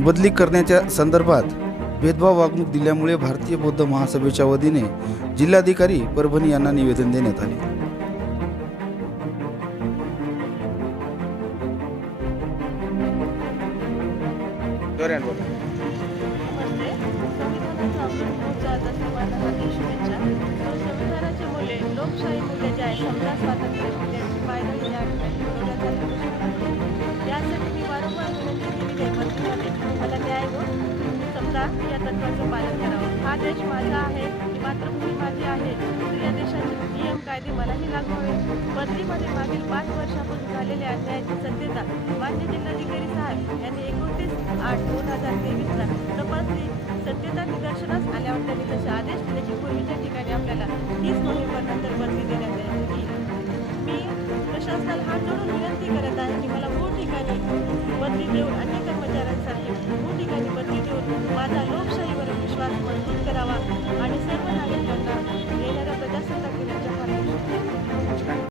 बदली करण्याच्या संदर्भात भेदभाव वागणूक दिल्यामुळे भारतीय बौद्ध महासभेच्या वतीने जिल्हाधिकारी परभणी यांना निवेदन देण्यात आले. लोकशाही मूल्य जे आहे समजा या तत्वाचं पालन करावं. हा देश माझा आहे ही मातृभूमी माझी आहे. तर या देशाचे नियम कायदे मलाही लागू हवे बदलीमध्ये मागील पाच वर्षापूर्वी झालेल्या अन्यायाची सत्यता मान्य जिल्हाधिकारी साहेब यांनी एकोणतीस आठ दोन हजार तेवीसला तपासली सत्यता निदर्शनास आल्यावर त्यांनी तसे आदेश दिल्याची पूर्वीच्या ठिकाणी आपल्याला तीस नोव्हेंबर नंतर बदली देण्यात आली मी प्रशासनाला हात जोडून विनंती करत आहे की मला मूळ ठिकाणी बदली देऊन आणि माझा लोकशाहीवर विश्वास मजबूत करावा.